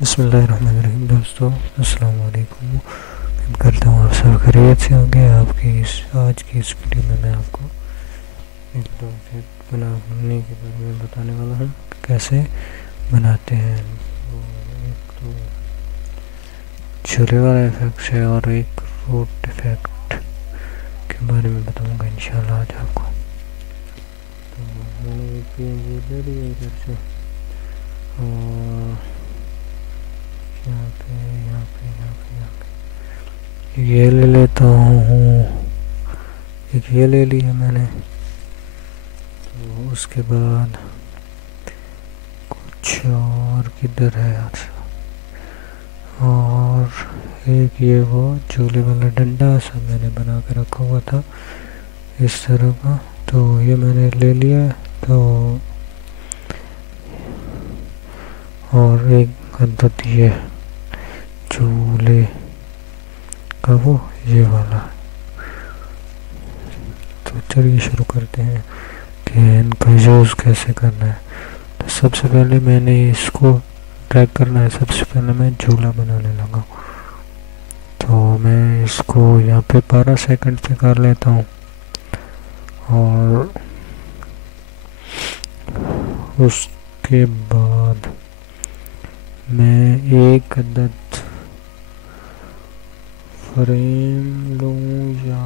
बिस्मिल्लाहिर्रहमानिर्रहीम। दोस्तों अस्सलाम वालेकुम। उम्मीद करता हूँ आप सब खैरियत से होंगे। आज की इस वीडियो में मैं आपको एक दो इफेक्ट बनाने के बारे में बताने वाला हूँ, कैसे बनाते हैं। एक तो छोले वाला इफेक्ट है और एक रूट इफेक्ट के बारे में बताऊँगा इंशाल्लाह आज आपको। तो मैंने एक PNG ले ली है इधर से और यहाँ पे ये ले लेता हूँ। एक ये ले लिया मैंने। तो उसके बाद कुछ और किधर है यार, और एक ये वो झूले वाला डंडा सा मैंने बना कर रखा हुआ था इस तरह का, तो ये मैंने ले लिया। तो और एक अद्भुत ये झूले का वो ये वाला। तो चलिए शुरू करते हैं कि इनका यूज़ कैसे करना है। तो सबसे पहले मैंने इसको ड्रैग करना है। सबसे पहले मैं झूला बनाने लगा, तो मैं इसको यहाँ पे 12 सेकंड पे कर लेता हूँ और उसके बाद मैं एक अदद फ्रेम लूँ या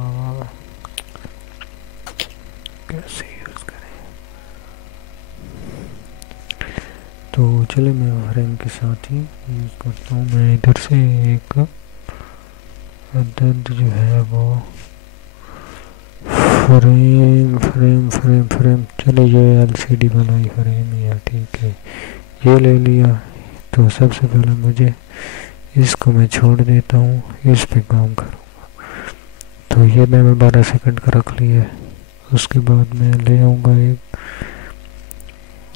कैसे यूज़ करें। तो चलिए मैं फ्रेम के साथ ही यूज़ करता हूँ। मैं इधर से एक अदद जो है वो फ्रेम फ्रेम फ्रेम फ्रेम चलो ये LCD वाला ही फ्रेम ही है, ठीक है, ये ले लिया। तो सबसे पहले मुझे इसको मैं छोड़ देता हूँ, इस पे काम करूँगा। तो ये मैंने 12 सेकंड का रख लिया है। उसके बाद मैं ले आऊँगा एक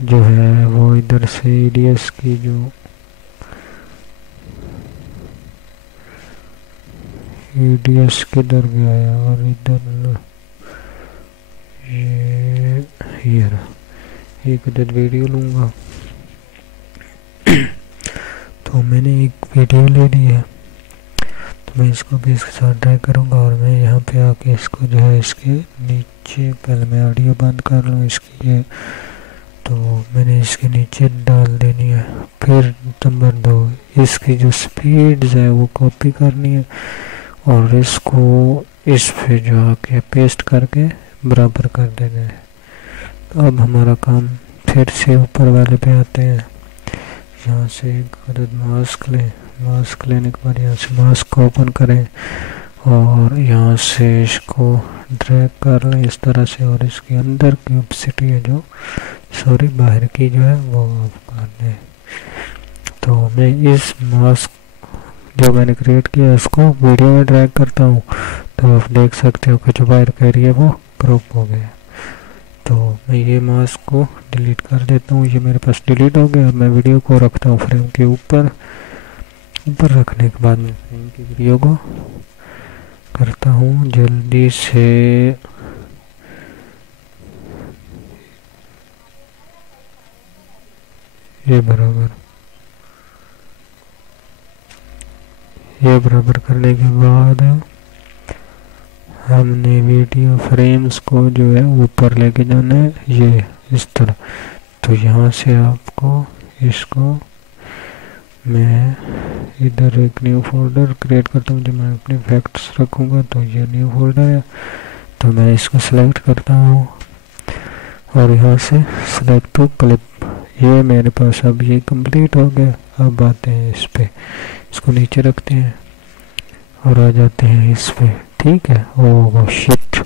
जो है वो इधर से EDS की जो EDS किधर गया है, और इधर ये रहा, एक अदद वीडियो लूँगा। तो मैंने एक वीडियो ले ली है, तो मैं इसको भी इसके साथ ड्रैग करूँगा और मैं यहाँ पे आके इसको जो है इसके नीचे, पहले मैं ऑडियो बंद कर लूँ इसकी ये, तो मैंने इसके नीचे डाल देनी है। फिर नंबर 2 इसकी जो स्पीड्स है वो कॉपी करनी है और इसको इस पे जो आके पेस्ट करके बराबर कर देना है। तो अब हमारा काम फिर से ऊपर वाले पे आते हैं। यहाँ से एक अदद मास्क लें। मास्क लेने के बाद यहाँ से मास्क को ओपन करें और यहाँ से इसको ड्रैग कर लें इस तरह से, और इसके अंदर की ओपेसिटी है जो सॉरी बाहर की जो है वो ऑफ कर दें। तो मैं इस मास्क जो मैंने क्रिएट किया उसको वीडियो में ड्रैग करता हूँ, तो आप देख सकते हो कि जो बाहर का एरिया वो क्रॉप हो गया। तो मैं ये मास्क को डिलीट कर देता हूँ। ये मेरे पास डिलीट हो गया। मैं वीडियो को रखता हूँ फ्रेम के ऊपर रखने के बाद मैं फ्रेम की वीडियो को करता हूँ जल्दी से। ये बराबर करने के बाद हमने वीडियो फ्रेम्स को जो है ऊपर लेके जाना है, ये इस तरह। तो यहाँ से आपको इसको मैं इधर एक न्यू फोल्डर क्रिएट करता हूँ जो मैं अपने इफेक्ट्स रखूँगा। तो ये न्यू फोल्डर है, तो मैं इसको सेलेक्ट करता हूँ और यहाँ से सेलेक्ट टू क्लिप। ये मेरे पास अब ये कंप्लीट हो गया। अब आते हैं इस पे, इसको नीचे रखते हैं और आ जाते हैं इस पे, ठीक है। ओह शिट,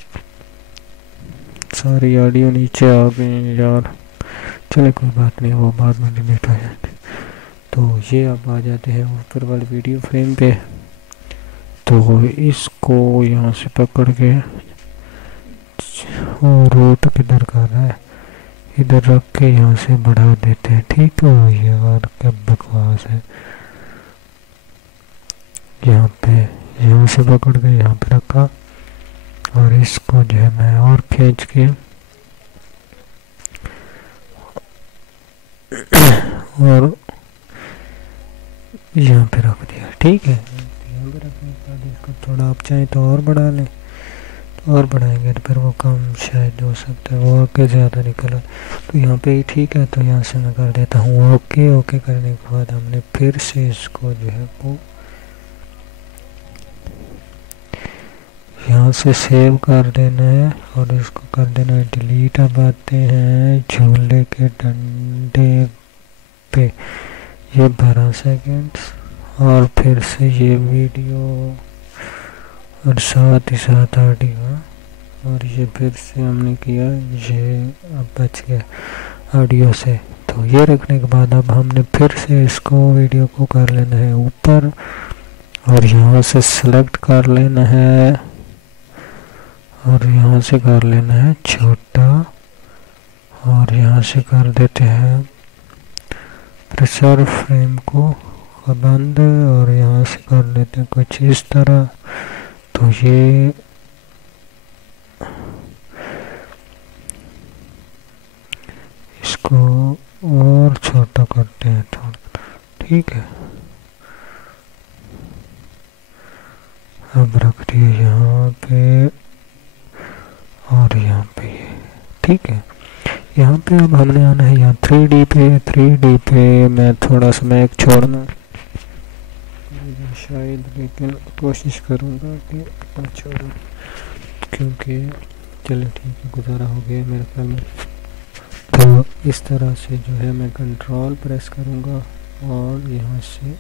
सारी ऑडियो नीचे आ गई यार। चले कोई बात नहीं, वो बाद में डिलीट हो जाएंगे। तो ये अब आ जाते हैं ऊपर वाले वीडियो फ्रेम पे। तो इसको यहाँ से पकड़ के रूट किधर कर रहा है, इधर रख के यहाँ से बढ़ा देते हैं, ठीक है। यार क्या बकवास है। यहाँ पे यहाँ से पकड़ के यहाँ पे रखा और इसको जो है मैं और खींच के और यहाँ पे रख दिया। ठीक है, यहाँ पे रखने के बाद इसको थोड़ा आप चाहें तो और बढ़ा लें, तो और बढ़ाएंगे तो फिर वो कम शायद हो सकता है, वो आगे ज़्यादा निकला। तो यहाँ पे ही ठीक है, तो यहाँ से मैं कर देता हूँ ओके। ओके करने के बाद हमने फिर से इसको जो है वो यहाँ से सेव कर देना है और इसको कर देना है डिलीट। अब आते हैं झूले के डंडे पे, ये 12 सेकेंड्स और फिर से ये वीडियो और साथ ही साथ ऑडियो, और ये फिर से हमने किया, ये अब बच गया ऑडियो से। तो ये रखने के बाद अब हमने फिर से इसको वीडियो को कर लेना है ऊपर और यहाँ से सिलेक्ट कर लेना है और यहाँ से कर लेना है छोटा और यहाँ से कर देते हैं प्रेशर फ्रेम को बंद और यहाँ से कर लेते हैं कुछ इस तरह। तो ये इसको और छोटा करते हैं थोड़ा। ठीक है, अब रख दिए यहाँ पे और यहाँ पे। ठीक है, यहाँ पे अब हमने आना है यहाँ 3D पे। 3D पे मैं थोड़ा सा मैं एक छोड़ना शायद, लेकिन कोशिश करूँगा कि ना छोड़ूँ, क्योंकि चलो ठीक है, गुजारा हो गया मेरे ख्याल में। तो इस तरह से जो है मैं कंट्रोल प्रेस करूँगा और यहाँ से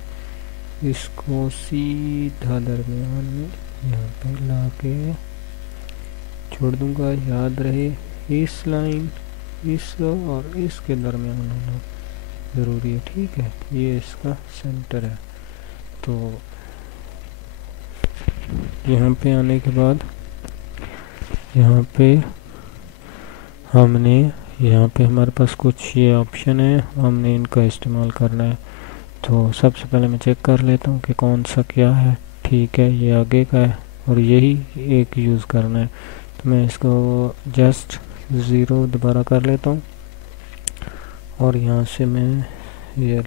इसको सीधा दरमियान में यहाँ पे ला के छोड़ दूँगा। याद रहे इस लाइन इस और इसके दरमियान होना ज़रूरी है। ठीक है, ये इसका सेंटर है। तो यहाँ पे आने के बाद यहाँ पे हमने यहाँ पे हमारे पास कुछ ये ऑप्शन है, हमने इनका इस्तेमाल करना है। तो सबसे पहले मैं चेक कर लेता हूँ कि कौन सा क्या है। ठीक है, ये आगे का है और यही एक यूज़ करना है। तो मैं इसको जस्ट 0 दोबारा कर लेता हूँ और यहाँ से मैं ये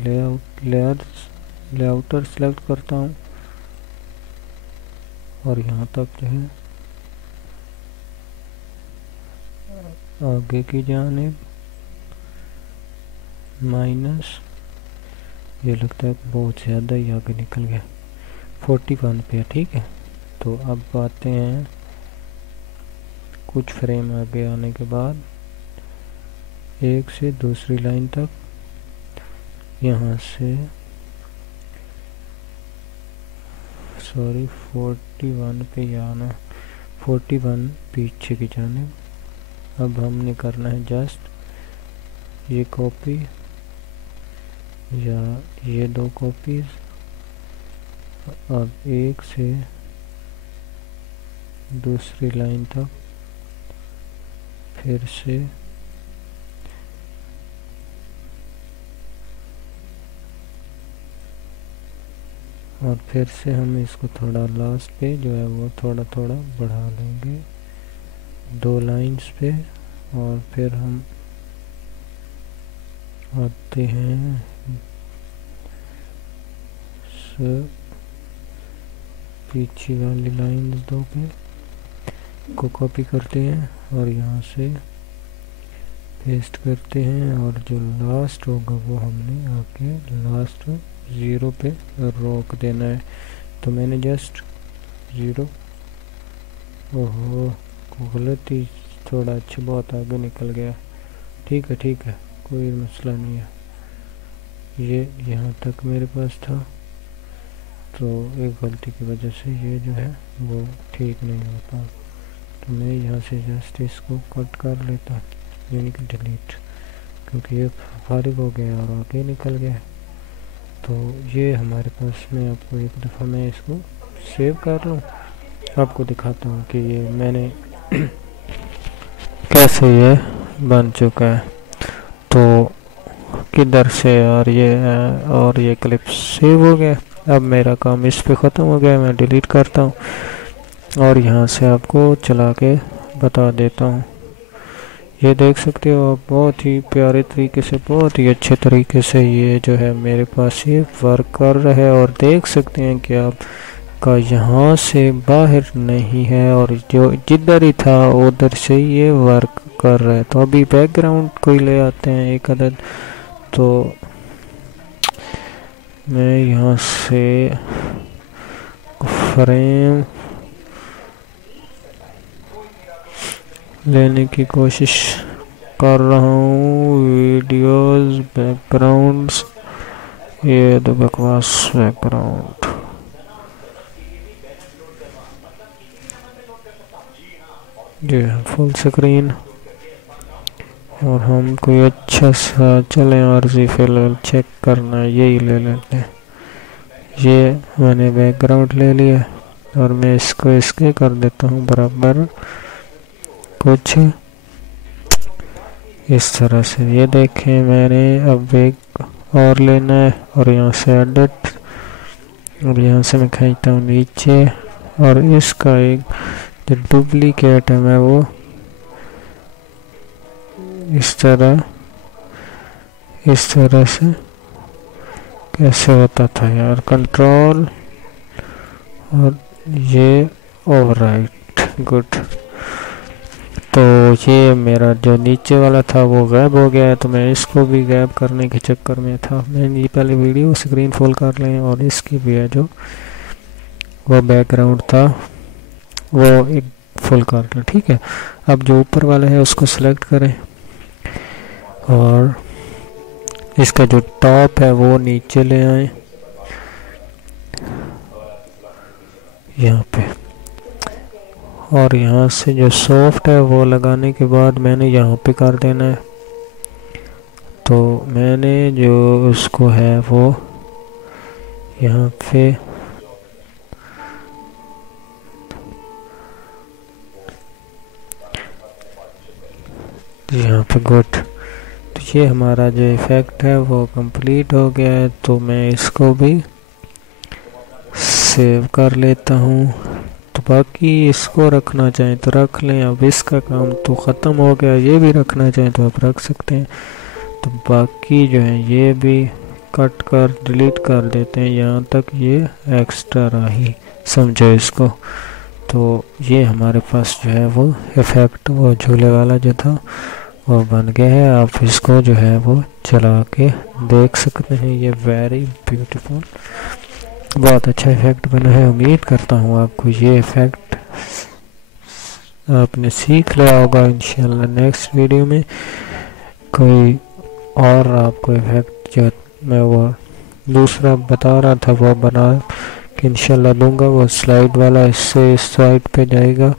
लेआउटर सेलेक्ट करता हूँ और यहाँ तक जो है आगे की जानिब माइनस, ये लगता है बहुत ज़्यादा ही आगे निकल गया, 41 पे। ठीक है, तो अब आते हैं कुछ फ्रेम आगे आने के बाद एक से दूसरी लाइन तक, यहाँ से सॉरी 41 पे आना, 41 पीछे की जानिब। अब हमने करना है जस्ट ये कॉपी या ये 2 कॉपीज। अब एक से दूसरी लाइन तक फिर से और फिर से हम इसको थोड़ा लास्ट पे जो है वो थोड़ा थोड़ा बढ़ा लेंगे 2 लाइंस पे। और फिर हम आते हैं पीछे वाली लाइंस 2 पे को कॉपी करते हैं और यहाँ से पेस्ट करते हैं और जो लास्ट होगा वो हमने आके लास्ट 0 पे रोक देना है। तो मैंने जस्ट 0, ओहो गलती, थोड़ा अच्छा बहुत आगे निकल गया। ठीक है, कोई मसला नहीं है, ये यहाँ तक मेरे पास था, तो एक गलती की वजह से ये जो है वो ठीक नहीं होता। तो मैं यहाँ से जस्ट इसको कट कर लेता हूँ, यानी कि डिलीट, क्योंकि ये फारिग हो गया और आगे निकल गया। तो ये हमारे पास में, आपको एक दफ़ा मैं इसको सेव कर लूँ, आपको दिखाता हूँ कि ये मैंने कैसे ये बन चुका है। तो किधर से और ये क्लिप सेव हो गया। अब मेरा काम इस पे ख़त्म हो गया, मैं डिलीट करता हूँ और यहाँ से आपको चला के बता देता हूँ। ये देख सकते हो आप, बहुत ही प्यारे तरीके से, बहुत ही अच्छे तरीके से ये जो है मेरे पास ये वर्क कर रहा है। और देख सकते हैं कि आपका यहाँ से बाहर नहीं है और जो जिधर ही था उधर से ये वर्क कर रहा है। तो अभी बैकग्राउंड कोई ले आते हैं एक अदद, तो मैं यहाँ से फ्रेम लेने की कोशिश कर रहा हूँ। वीडियोस, बैकग्राउंड्स, ये तो बकवास बैकग्राउंड। ये है फुल स्क्रीन और हम कोई अच्छा सा चलें आरजी फिलहाल चेक करना है, यही ले लेते हैं। ये मैंने बैकग्राउंड ले लिया और मैं इसको इसके कर देता हूँ बराबर कुछ इस तरह से। ये देखें मैंने अब एक और लेना है और यहाँ से एडिट और यहाँ से मैं खींचता हूँ नीचे और इसका एक जो डुप्लीकेट है मैं वो इस तरह से कैसे होता था यार, कंट्रोल और ये ओवरराइट, गुड। तो ये मेरा जो नीचे वाला था वो गायब हो गया है, तो मैं इसको भी गायब करने के चक्कर में था। मैंने ये पहले वीडियो स्क्रीन फुल कर लें और इसकी भी है जो वो बैकग्राउंड था वो एक फुल कर लें, ठीक है। अब जो ऊपर वाला है उसको सिलेक्ट करें और इसका जो टॉप है वो नीचे ले आए यहाँ पे, और यहाँ से जो सॉफ्ट है वो लगाने के बाद मैंने यहाँ पे कर देना है। तो मैंने जो उसको है वो यहाँ पे गुड। तो ये हमारा जो इफ़ेक्ट है वो कंप्लीट हो गया है। तो मैं इसको भी सेव कर लेता हूँ। तो बाकी इसको रखना चाहें तो रख लें। अब इसका काम तो ख़त्म हो गया, ये भी रखना चाहें तो आप रख सकते हैं। तो बाकी जो है ये भी कट कर डिलीट कर देते हैं, यहाँ तक ये एक्स्ट्रा रही, समझो इसको। तो ये हमारे पास जो है वो इफ़ेक्ट वो झूले वाला जो था वो बन गया है। आप इसको जो है वो चला के देख सकते हैं। ये वेरी ब्यूटीफुल, बहुत अच्छा इफ़ेक्ट बना है। उम्मीद करता हूँ आपको ये इफ़ेक्ट आपने सीख लिया होगा। इंशाल्लाह नेक्स्ट वीडियो में कोई और आपको इफ़ेक्ट जो मैं वो दूसरा बता रहा था वो बना कि इंशाल्लाह दूंगा। वो स्लाइड वाला इससे इस साइड पे जाएगा।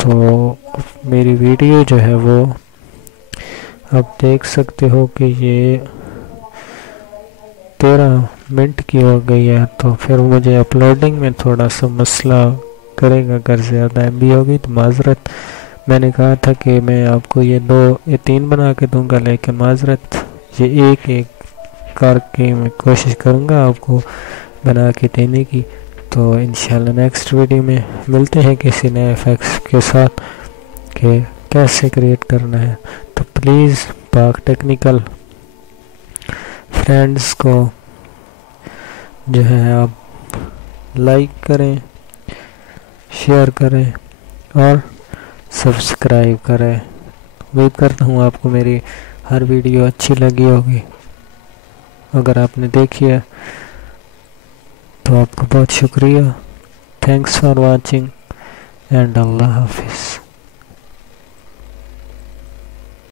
तो मेरी वीडियो जो है वो आप देख सकते हो कि ये 13 मिनट की हो गई है। तो फिर मुझे अपलोडिंग में थोड़ा सा मसला करेगा, अगर ज़्यादा MB होगी तो माजरत। मैंने कहा था कि मैं आपको ये 2 या 3 बना के दूंगा, लेकिन माजरत ये एक करके मैं कोशिश करूंगा आपको बना के देने की। तो इंशाल्लाह नेक्स्ट वीडियो में मिलते हैं किसी नए इफेक्ट्स के साथ कि कैसे क्रिएट करना है। तो प्लीज़ पाक टेक्निकल फ्रेंड्स को जो है आप लाइक करें, शेयर करें और सब्सक्राइब करें। उम्मीद करता हूँ आपको मेरी हर वीडियो अच्छी लगी होगी। अगर आपने देखी है तो आपका बहुत शुक्रिया। थैंक्स फॉर वाचिंग एंड अल्लाह हाफिज़।